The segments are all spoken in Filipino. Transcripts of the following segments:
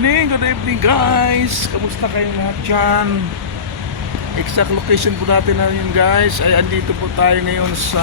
Good evening guys! Kamusta kayong lahat dyan? Exact location po natin na yun guys ay andito po tayo ngayon sa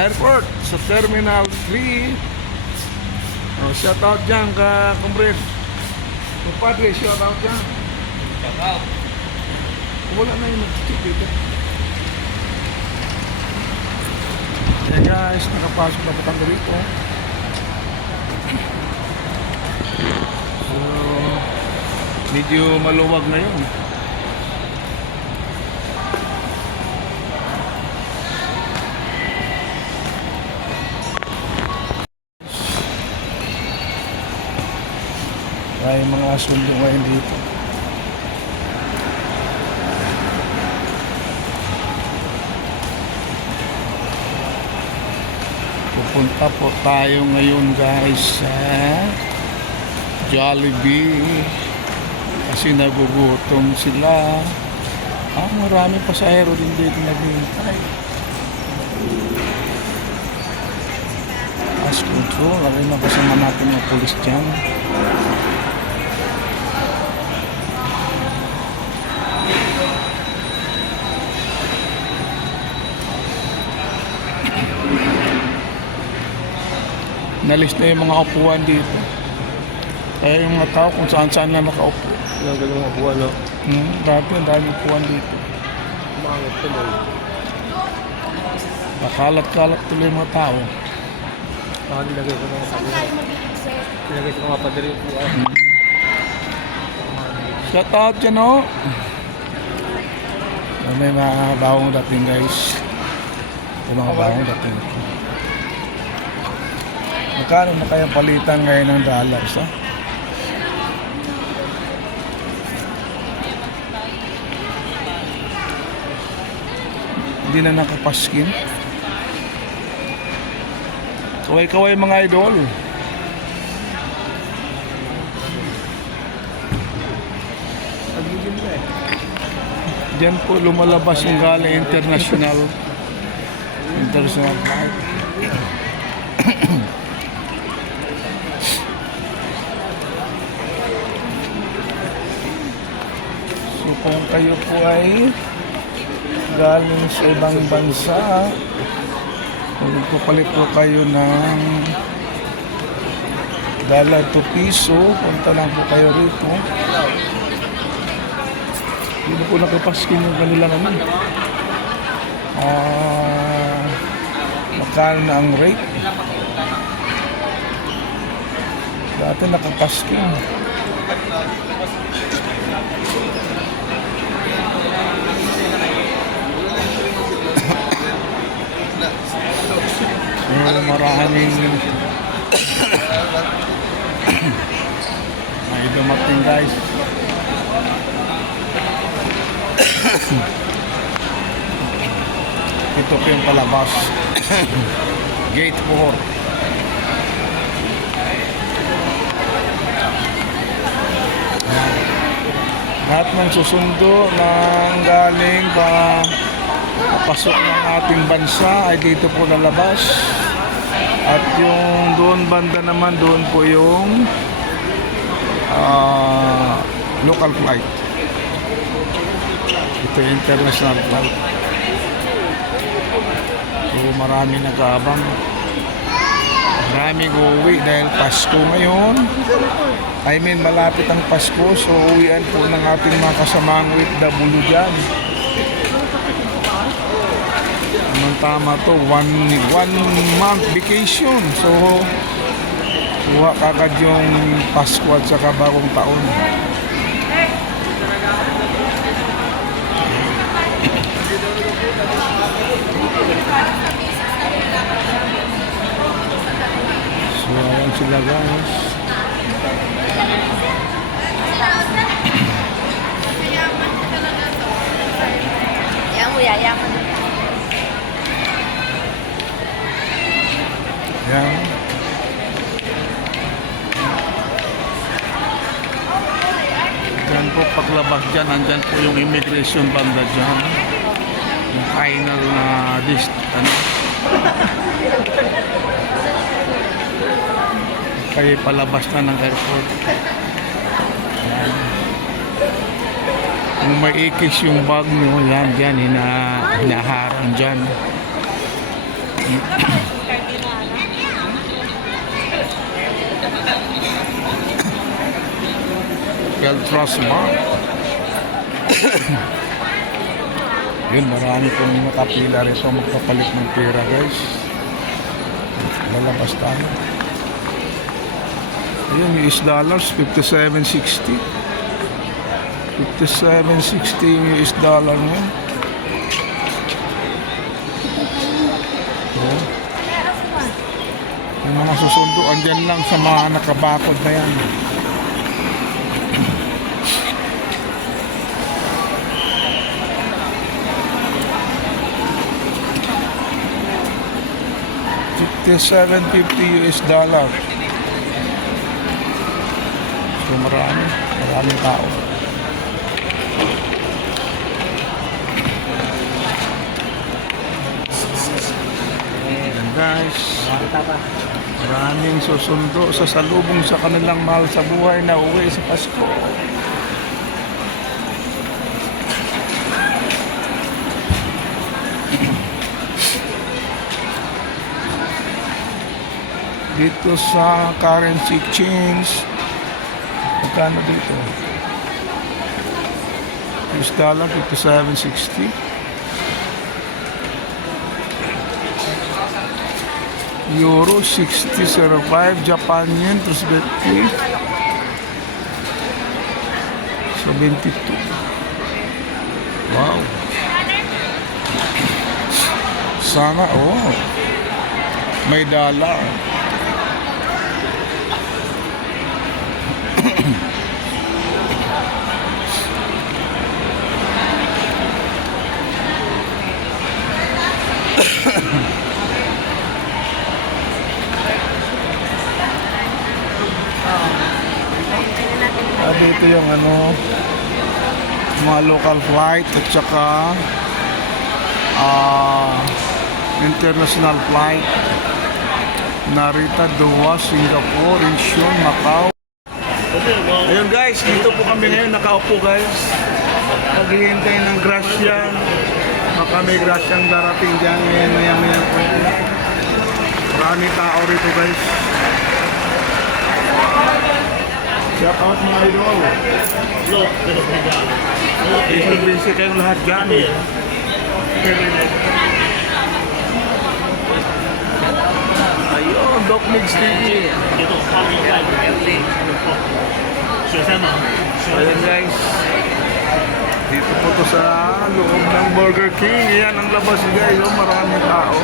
airport, sa Terminal 3. Shout out dyan ka comrade. Compadre, shout out dyan. Shout out. Wala na yung nag-check dito. Kaya guys, nakapasok na patangga dito. So, medyo maluwag na yun. Kaya yung mga asundo ngayon dito. Pupunta po tayo ngayon guys sa Jollibee kasi nagugutom sila. Marami pasahero din dito naghihintay. As control, alam na kasama natin yung pulis dyan. Nalis na yung mga upuan dito. Kaya yung mga tao kung saan-saan na nakaupo. Yung ganung upuan, no? Dati ang dami upuan dito. Umangat tuloy. Nakalat-kalat tuloy yung mga tao. Nilagay ko mga padiri. Nilagay ko mga padiri upuan. Shout out dyan o. May mga bawang dating guys. May mga bawang dating. Magkano na kaya palitan ngayon ng dollars, ha? Hindi na nakapaskin. Kaway-kaway mga idol. Diyan po lumalabas yung Gala International Flight. So kung kayo po ay galing sa ibang bansa, kung nagpapalit po kayo ng dollar to piso, punta lang po kayo rito. Hindi po nakapaskin yung kanilang ano. Magkano na ang rate? Dati nakapaskin. Maraming may dumating guys. Ito po yung palabas. Gate 4. Lahat ng susundo ng galing papasok ng ating bansa ay dito po lalabas. At yung doon banda naman, doon po yung local flight. Ito yung international flight. So marami nag-aabang. Maraming uuwi dahil Pasko ngayon. I mean, malapit ang Pasko. So uwian po ng ating mga kasamang OFW dyan. Anong tama to? One month vacation. So kuha kagad yung Pasko at saka bagong taon. So ayan sila guys. Yan. Diyan po paglabas dyan, andyan po yung immigration banda dyan. Yung final na kayo palabas na ng airport. Yan. Kung may ikis yung bag nyo, yan, dyan, hinaharang dyan. Peltras Bank. Yun, marami pong nakapila rito magpapalit ng pera, guys. Lalabas tayo. Ayun, US dollars, 57.60. 57.60 yung US dollar ngayon. Ayun. Yung mga susundo, andyan lang sa mga nakabakod na yan. $57.50 US dollar. So maraming tao. Ayan guys, maraming susundo sa salubong sa kanilang mahal sa buhay na uwi sa Pasko. Dito sa currency exchange, magkano dito? US dollar, 57.60. Euro, 60.05. Japan yen, 350. 72. Wow. Sana, oh. May dollar. Dito yung mga local flight at saka international flight. Narita, Doha, Singapore, Incheon, Macau. Ayun guys, dito po kami ngayon, nakaupo guys. Naghihintay ng Gracia. Baka may Graciang darating dyan ngayon, maya-maya po. Marami tao rito guys. Shout out mga idol. Busy kayong lahat dyan. Ayun, Doc Mix TV. Ayun guys. Dito po to sa loob ng Burger King. Ayan ang labas guys. Oh, maraming tao.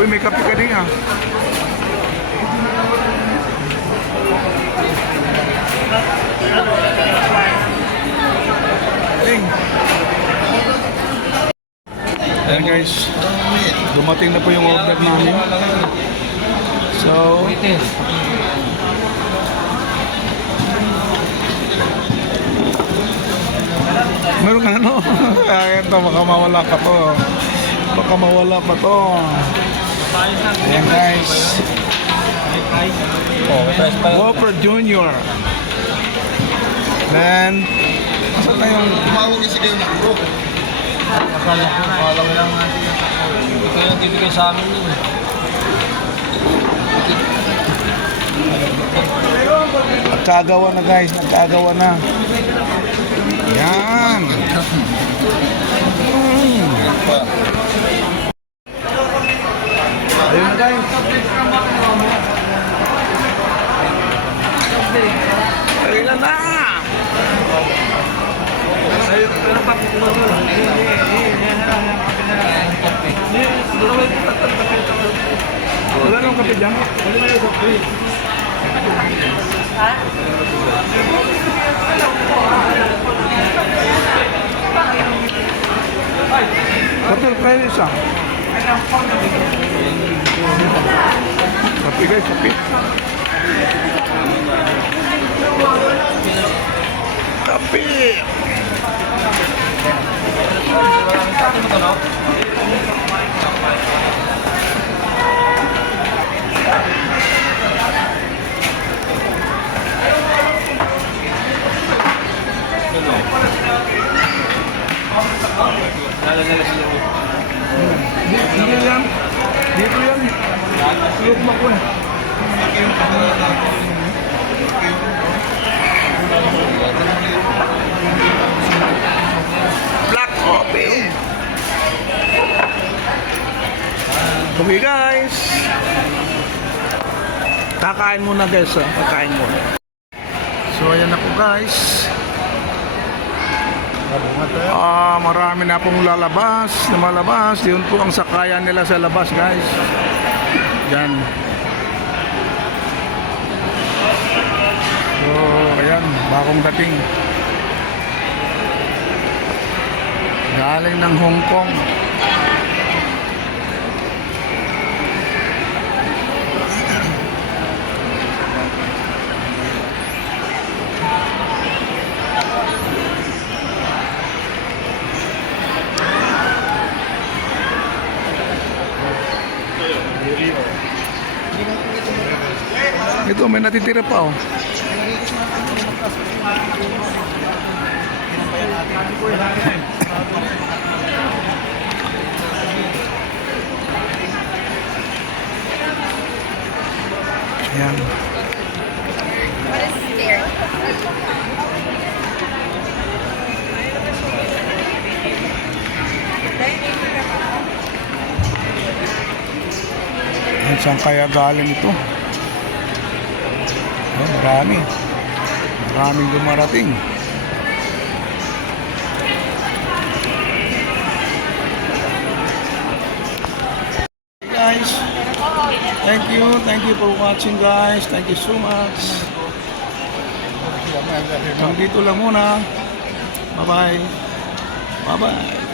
Uy, may kape ka din ah. Ayan guys, dumating na po yung order namin. So, meron nga ayan to, baka mawala pa to. Baka mawala pa to. Ayan guys. Whopper Junior. Then, saan na yung... Tumawag niya si kayo ng group. Akala ko lang natin. Ito yung bibigay sa amin yun. Nagkagawa na guys, nagkagawa na. Yan. Ayun guys. Ayun na. Wala nang kape dyan? Wala nang kape. Hotel kayo isa. Kape guys, kape. Kape. Lukma ko eh. Black coffee. Okay guys. Kakain muna guys. Kakain muna. So ayan ako guys. Marami na pong lalabas, lumalabas. Yun po ang sakayan nila sa labas guys. Yan. So ayan, bagong dating. Galing ng Hong Kong. Ito, may natitira pa oh. Ayan. What is there? Saan kaya galing ito? Ayan, marami. Maraming dumarating. Guys, thank you for watching guys. Thank you so much. Hanggang dito lang muna. Bye bye. Bye bye.